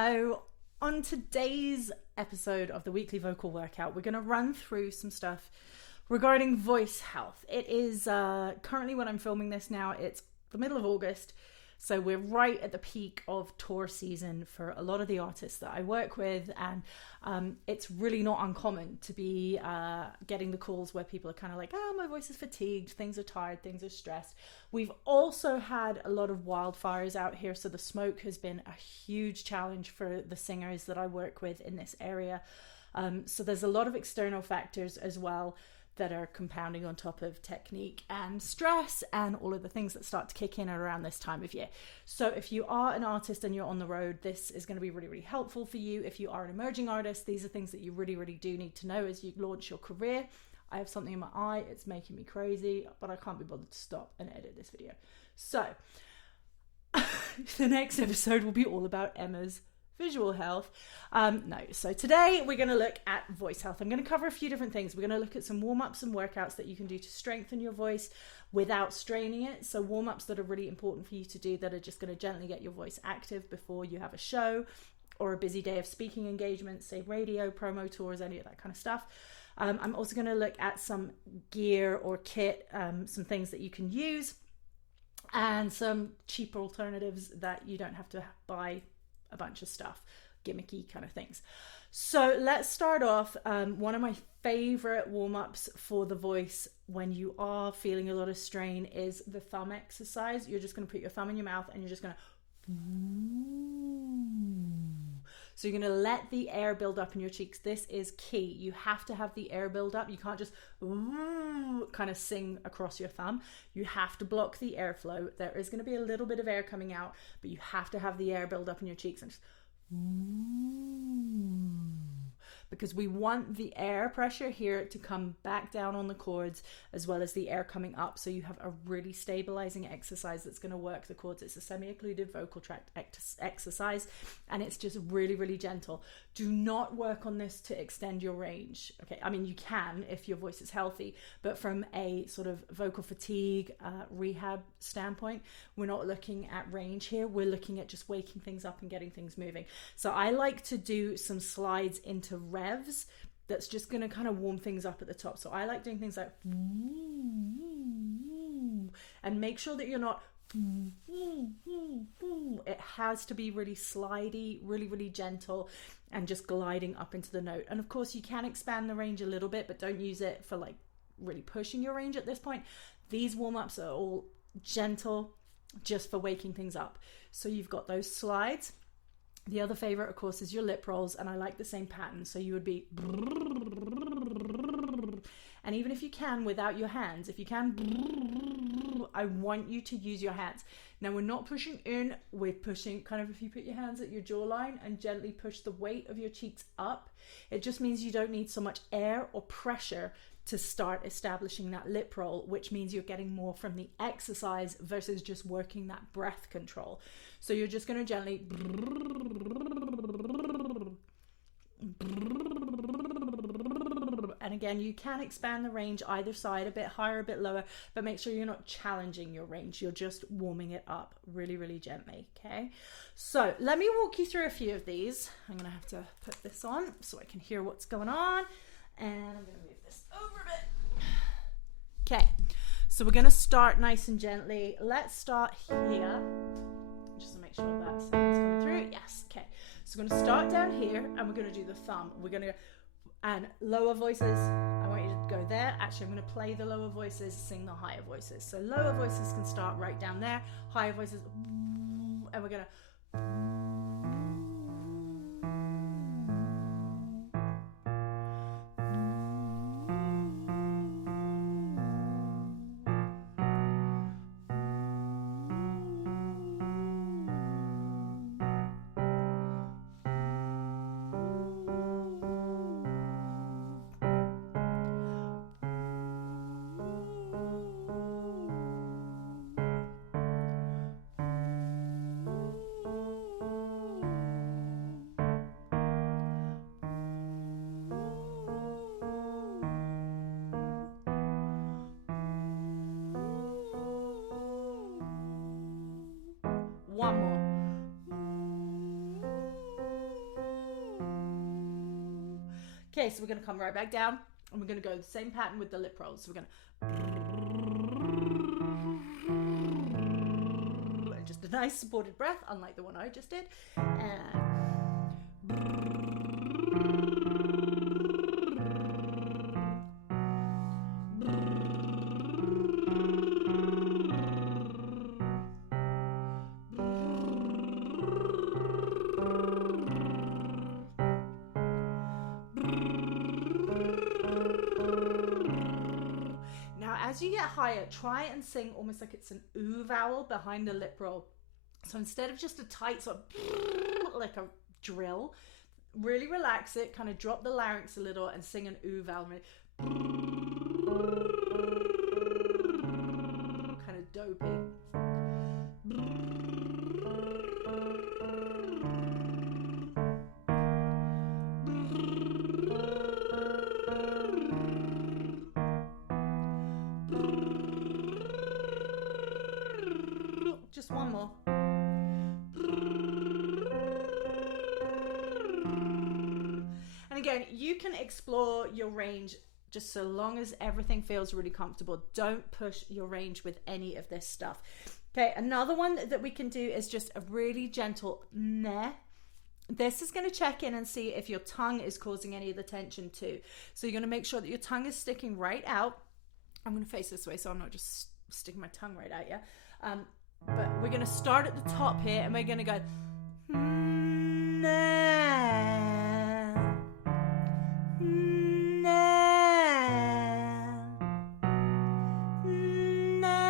Hello. On today's episode of the weekly vocal workout, we're going to run through some stuff regarding voice health. It is currently, when I'm filming this now, it's the middle of August. So we're right at the peak of tour season for a lot of the artists that I work with, and it's really not uncommon to be getting the calls where people are kind of like, oh, my voice is fatigued, things are tired, things are stressed. We've also had a lot of wildfires out here, so the smoke has been a huge challenge for the singers that I work with in this area. So there's a lot of external factors as well that are compounding on top of technique and stress and all of the things that start to kick in around this time of year. So if you are an artist and you're on the road, this is going to be really, really helpful for you. If you are an emerging artist, these are things that you really, really do need to know as you launch your career. I have something in my eye, it's making me crazy, but I can't be bothered to stop and edit this video. So the next episode will be all about Emma's visual health. So today we're going to look at voice health. I'm going to cover a few different things. We're going to look at some warm-ups and workouts that you can do to strengthen your voice without straining it. So warm-ups that are really important for you to do, that are just going to gently get your voice active before you have a show or a busy day of speaking engagements, say radio, promo tours, any of that kind of stuff. I'm also going to look at some gear or kit, some things that you can use, and some cheaper alternatives that you don't have to buy a bunch of stuff, gimmicky kind of things. So let's start off. One of my favorite warm-ups for the voice when you are feeling a lot of strain is the thumb exercise. You're just going to put your thumb in your mouth and you're just going to, so you're going to let the air build up in your cheeks. This is key. You have to have the air build up. You can't just kind of sing across your thumb. You have to block the airflow. There is going to be a little bit of air coming out, but you have to have the air build up in your cheeks and just, because we want the air pressure here to come back down on the cords as well as the air coming up, so you have a really stabilizing exercise that's going to work the cords. It's a semi-occluded vocal tract exercise, and it's just really, really gentle. Do not work on this to extend your range. Okay, I mean, you can if your voice is healthy, but from a sort of vocal fatigue rehab standpoint, we're not looking at range here. We're looking at just waking things up and getting things moving. So I like to do some slides into revs that's just going to kind of warm things up at the top. So I like doing things like, and make sure that you're not, it has to be really slidey, really, really gentle, and just gliding up into the note. And of course you can expand the range a little bit, but don't use it for like really pushing your range at this point. These warm-ups are all gentle, just for waking things up. So you've got those slides. The other favorite, of course, is your lip rolls, and I like the same pattern. So you would be, and even if you can without your hands, if you can, I want you to use your hands. Now we're not pushing in, we're pushing kind of, if you put your hands at your jawline and gently push the weight of your cheeks up, it just means you don't need so much air or pressure to start establishing that lip roll, which means you're getting more from the exercise versus just working that breath control. So you're just going to gently, and again, you can expand the range either side, a bit higher, a bit lower, but make sure you're not challenging your range. You're just warming it up really, really gently. Okay. So let me walk you through a few of these. I'm going to have to put this on so I can hear what's going on. And I'm going to move this over a bit. Okay. So we're going to start nice and gently. Let's start here. Just to make sure that sound's coming through. Yes. Okay. So we're going to start down here and we're going to do the thumb. We're going to, and lower voices, I want you to go there. Actually, I'm going to play the lower voices, sing the higher voices. So lower voices can start right down there. Higher voices, and we're going to, Okay, so we're going to come right back down, and we're going to go the same pattern with the lip rolls. So we're going to just a nice supported breath, unlike the one I just did. And as you get higher, try and sing almost like it's an ooh vowel behind the lip roll. So instead of just a tight sort of like a drill, really relax it, kind of drop the larynx a little and sing an ooh vowel. Kind of dopey. Just one more. And again, you can explore your range just so long as everything feels really comfortable. Don't push your range with any of this stuff. Okay, another one that we can do is just a really gentle meh. This is going to check in and see if your tongue is causing any of the tension too. So you're going to make sure that your tongue is sticking right out. I'm going to face this way so I'm not just sticking my tongue right out, yeah? But we're going to start at the top here, and we're going to go nah, nah, nah.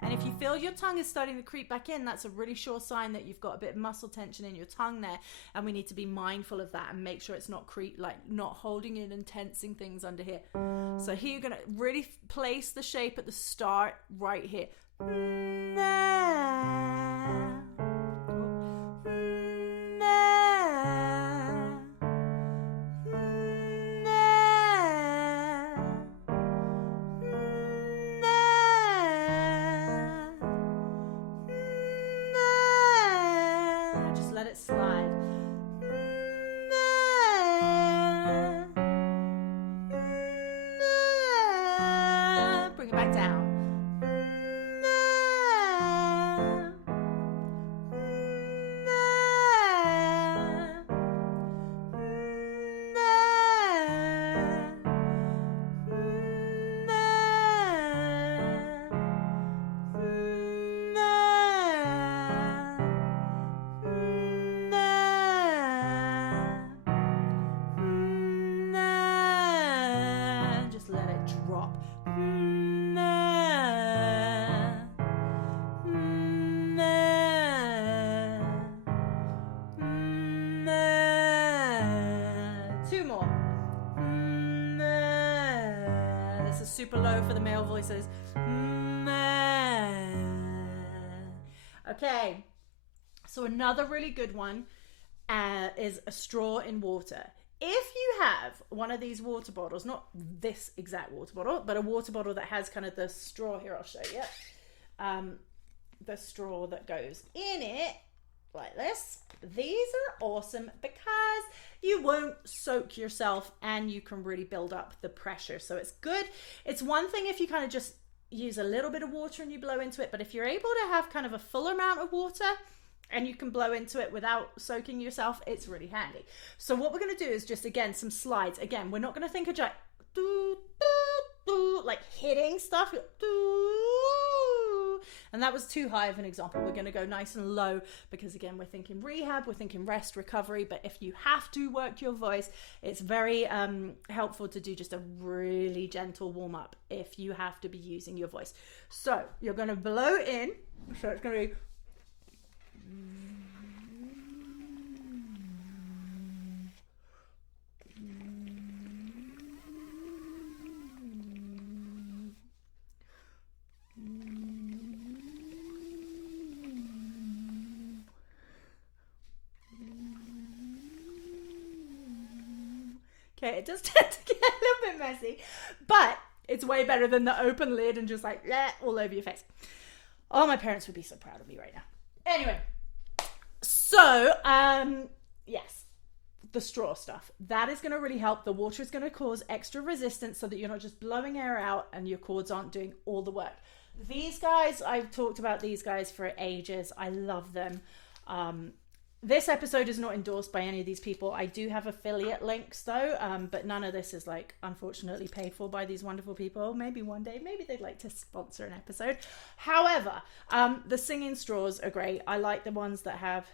And if you feel your tongue is starting to creep back in, that's a really sure sign that you've got a bit of muscle tension in your tongue there, and we need to be mindful of that and make sure it's not not holding in and tensing things under here. So here you're going to really place the shape at the start right here. Just let it slide. Bring it back down. Super low for the male voices. Okay, so another really good one is a straw in water. If you have one of these water bottles, not this exact water bottle, but a water bottle that has kind of the straw here, I'll show you. The straw that goes in it, like this. These are awesome because you won't soak yourself and you can really build up the pressure. So it's good. It's one thing if you kind of just use a little bit of water and you blow into it, but if you're able to have kind of a full amount of water and you can blow into it without soaking yourself, it's really handy. So what we're going to do is just, again, some slides. Again, we're not going to think of just like hitting stuff. And that was too high of an example. We're going to go nice and low because, again, we're thinking rehab, we're thinking rest, recovery. But if you have to work your voice, it's very helpful to do just a really gentle warm-up if you have to be using your voice. So you're going to blow in. So it's going to be... Okay, it does tend to get a little bit messy, but it's way better than the open lid and just like all over your face. Oh, my parents would be so proud of me right now. Anyway, so yes, the straw stuff. That is going to really help. The water is going to cause extra resistance so that you're not just blowing air out and your cords aren't doing all the work. These guys, I've talked about these guys for ages. I love them. This episode is not endorsed by any of these people. I do have affiliate links though, but none of this is like unfortunately paid for by these wonderful people. Maybe one day, maybe they'd like to sponsor an episode. However, the singing straws are great. I like the ones that have,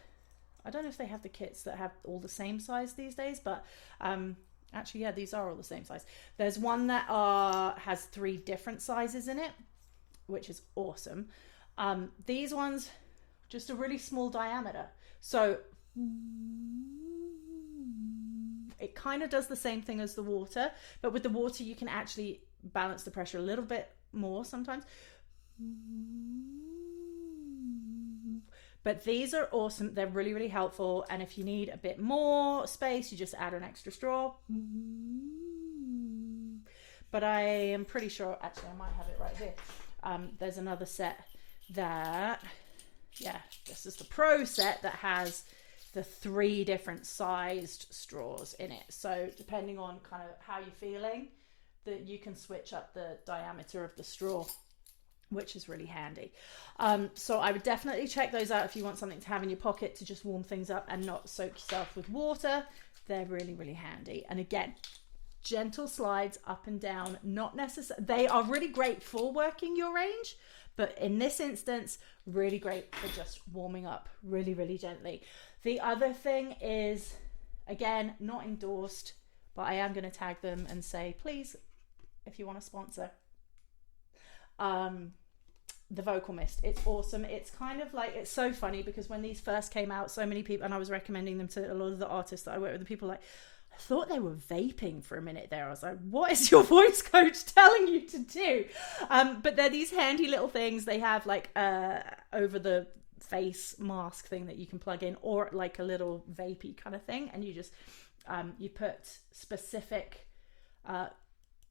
I don't know if they have the kits that have all the same size these days, but actually, yeah, these are all the same size. There's one that has 3 different sizes in it, which is awesome. These ones, just a really small diameter. So it kind of does the same thing as the water, but with the water you can actually balance the pressure a little bit more sometimes. But these are awesome. They're really, really helpful. And if you need a bit more space, you just add an extra straw. But I am pretty sure, actually I might have it right here. There's another set that, yeah, this is the Pro set that has the 3 different sized straws in it. So depending on kind of how you're feeling, that you can switch up the diameter of the straw, which is really handy. So I would definitely check those out if you want something to have in your pocket to just warm things up and not soak yourself with water. They're really, really handy. And again, gentle slides up and down, not necessary. They are really great for working your range, but in this instance, really great for just warming up really, really gently. The other thing is, again, not endorsed, but I am going to tag them and say, please, if you want to sponsor, the vocal mist. It's awesome. It's kind of like, it's so funny because when these first came out, so many people, and I was recommending them to a lot of the artists that I work with, the people like, I thought they were vaping for a minute there. I was like, what is your voice coach telling you to do? But they're these handy little things. They have like over the face mask thing that you can plug in, or like a little vapey kind of thing. And you just, you put specific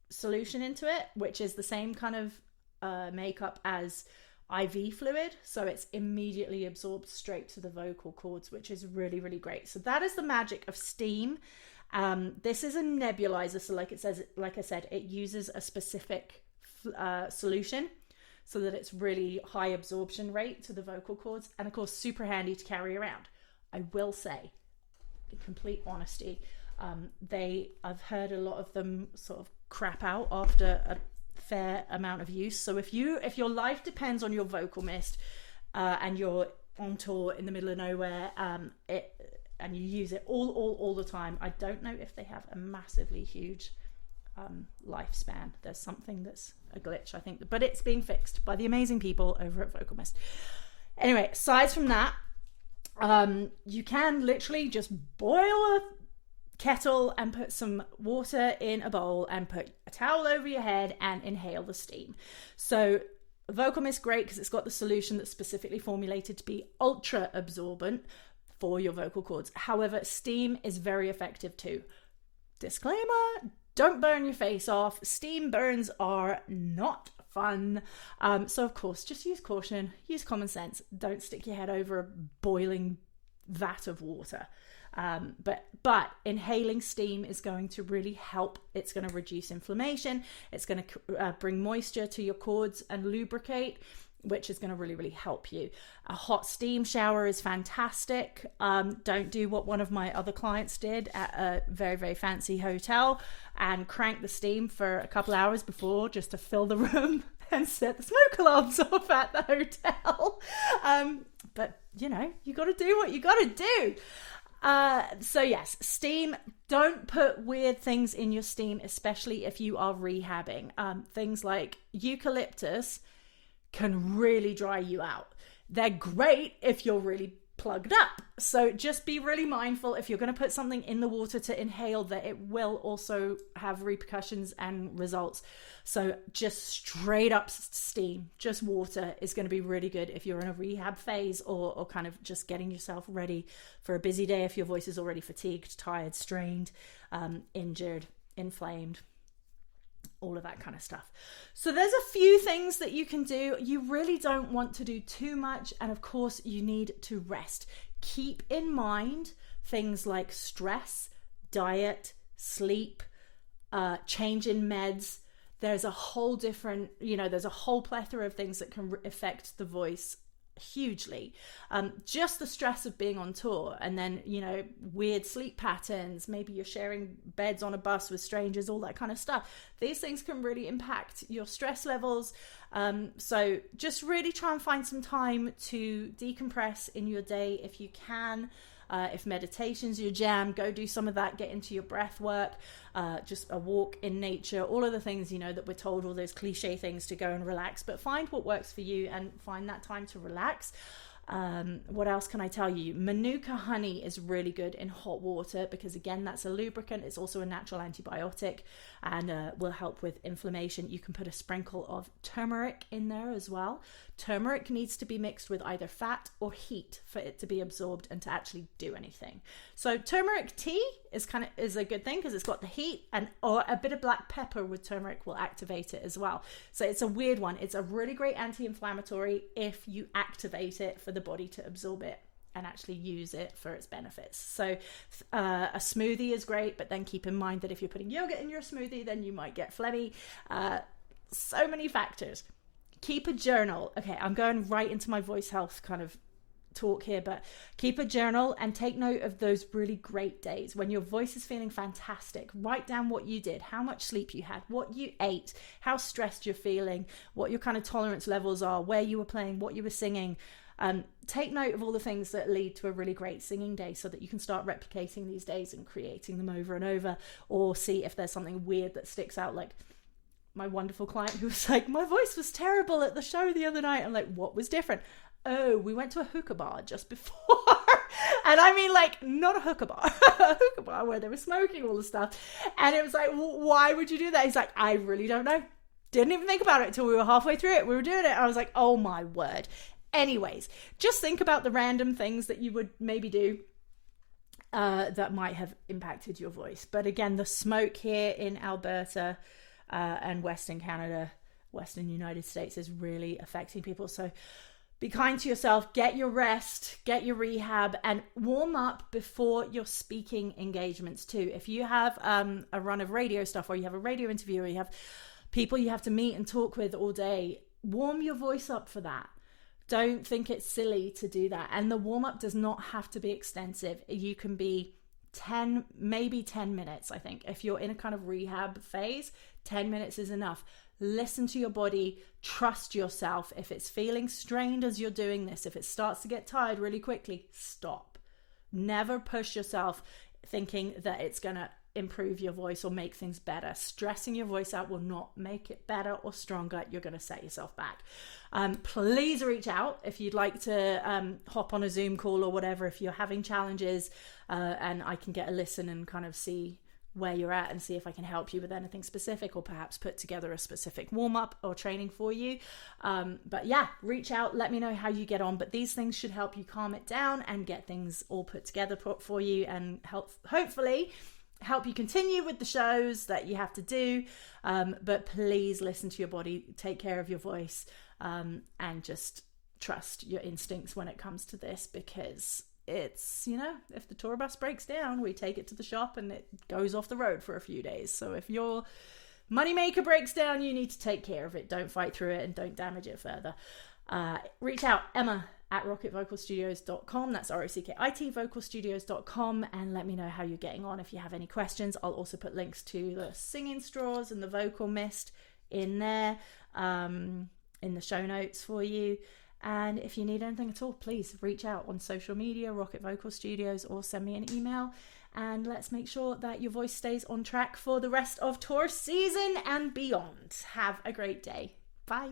solution into it, which is the same kind of makeup as IV fluid, so it's immediately absorbed straight to the vocal cords, which is really, really great. So that is the magic of steam. This is a nebulizer, so like I said, it uses a specific solution so that it's really high absorption rate to the vocal cords, and of course super handy to carry around. I will say, in complete honesty, I've heard a lot of them sort of crap out after a fair amount of use. So if your life depends on your vocal mist and you're on tour in the middle of nowhere, and you use it all the time, I don't know if they have a massively huge lifespan. There's something that's a glitch, I think, but it's being fixed by the amazing people over at Vocal Mist. Anyway, aside from that, you can literally just boil a kettle and put some water in a bowl and put a towel over your head and inhale the steam. So Vocal Mist, great because it's got the solution that's specifically formulated to be ultra absorbent for your vocal cords. However, steam is very effective too. Disclaimer, don't burn your face off. Steam burns are not fun. So of course, just use caution, use common sense. Don't stick your head over a boiling vat of water. But inhaling steam is going to really help. It's going to reduce inflammation. It's going to bring moisture to your cords and lubricate, which is going to really, really help you. A hot steam shower is fantastic. Don't do what one of my other clients did at a very, very fancy hotel and crank the steam for a couple hours before just to fill the room and set the smoke alarms off at the hotel. But, you know, you got to do what you got to do. So yes, steam, don't put weird things in your steam, especially if you are rehabbing. Things like eucalyptus can really dry you out. They're great if you're really plugged up. So just be really mindful if you're going to put something in the water to inhale that it will also have repercussions and results. So just straight up steam, just water is going to be really good if you're in a rehab phase or kind of just getting yourself ready for a busy day if your voice is already fatigued, tired, strained, injured, inflamed, all of that kind of stuff. So there's a few things that you can do. You really don't want to do too much. And of course you need to rest. Keep in mind things like stress, diet, sleep, change in meds. There's a whole different, there's a whole plethora of things that can affect the voice hugely. Just the stress of being on tour, and then weird sleep patterns, maybe you're sharing beds on a bus with strangers, all that kind of stuff. These things can really impact your stress levels. So just really try and find some time to decompress in your day if you can. If meditation's your jam, go do some of that. Get into your breath work, just a walk in nature, all of the things that we're told, all those cliche things to go and relax. But find what works for you and find that time to relax. What else can I tell you? Manuka honey is really good in hot water because, again, that's a lubricant. It's also a natural antibiotic and will help with inflammation. You can put a sprinkle of turmeric in there as well. Turmeric needs to be mixed with either fat or heat for it to be absorbed and to actually do anything. So turmeric tea is a good thing because it's got the heat, or a bit of black pepper with turmeric will activate it as well. So it's a weird one. It's a really great anti-inflammatory if you activate it for the body to absorb it and actually use it for its benefits. So a smoothie is great, but then keep in mind that if you're putting yogurt in your smoothie, then you might get phlegmy. So many factors. Keep a journal. Okay, I'm going right into my voice health kind of talk here, but keep a journal and take note of those really great days when your voice is feeling fantastic. Write down what you did, how much sleep you had, what you ate, how stressed you're feeling, what your kind of tolerance levels are, where you were playing, what you were singing. Take note of all the things that lead to a really great singing day so that you can start replicating these days and creating them over and over, or see if there's something weird that sticks out. Like my wonderful client who was like, my voice was terrible at the show the other night. I'm like, what was different? Oh, we went to a hookah bar just before. And I mean, like, not a hookah bar, a hookah bar where they were smoking all the stuff. And it was like, why would you do that? He's like, I really don't know. Didn't even think about it until we were halfway through it. We were doing it. I was like, oh my word. Anyways, just think about the random things that you would maybe do that might have impacted your voice. But again, the smoke here in Alberta and Western Canada, Western United States is really affecting people. So be kind to yourself, get your rest, get your rehab, and warm up before your speaking engagements too. If you have a run of radio stuff, or you have a radio interview, or you have people you have to meet and talk with all day, warm your voice up for that. Don't think it's silly to do that. And the warm-up does not have to be extensive. You can be 10 minutes, I think. If you're in a kind of rehab phase, 10 minutes is enough. Listen to your body, trust yourself. If it's feeling strained as you're doing this, if it starts to get tired really quickly, stop. Never push yourself thinking that it's going to improve your voice or make things better. Stressing your voice out will not make it better or stronger. You're going to set yourself back. Please reach out if you'd like to hop on a Zoom call or whatever, if you're having challenges, and I can get a listen and kind of see where you're at and see if I can help you with anything specific, or perhaps put together a specific warm-up or training for you. But yeah, reach out, let me know how you get on. But these things should help you calm it down and get things all put together for you, and hopefully help you continue with the shows that you have to do. But please listen to your body, take care of your voice, and just trust your instincts when it comes to this, because it's, if the tour bus breaks down, we take it to the shop and it goes off the road for a few days. So if your moneymaker breaks down, you need to take care of it. Don't fight through it and don't damage it further. Reach out, Emma at rockitvocalstudios.com. That's ROCKIT vocalstudios.com, and let me know how you're getting on. If you have any questions, I'll also put links to the singing straws and the vocal mist in there, in the show notes for you. And if you need anything at all, please reach out on social media, Rocket Vocal Studios, or send me an email. And let's make sure that your voice stays on track for the rest of tour season and beyond. Have a great day. Bye.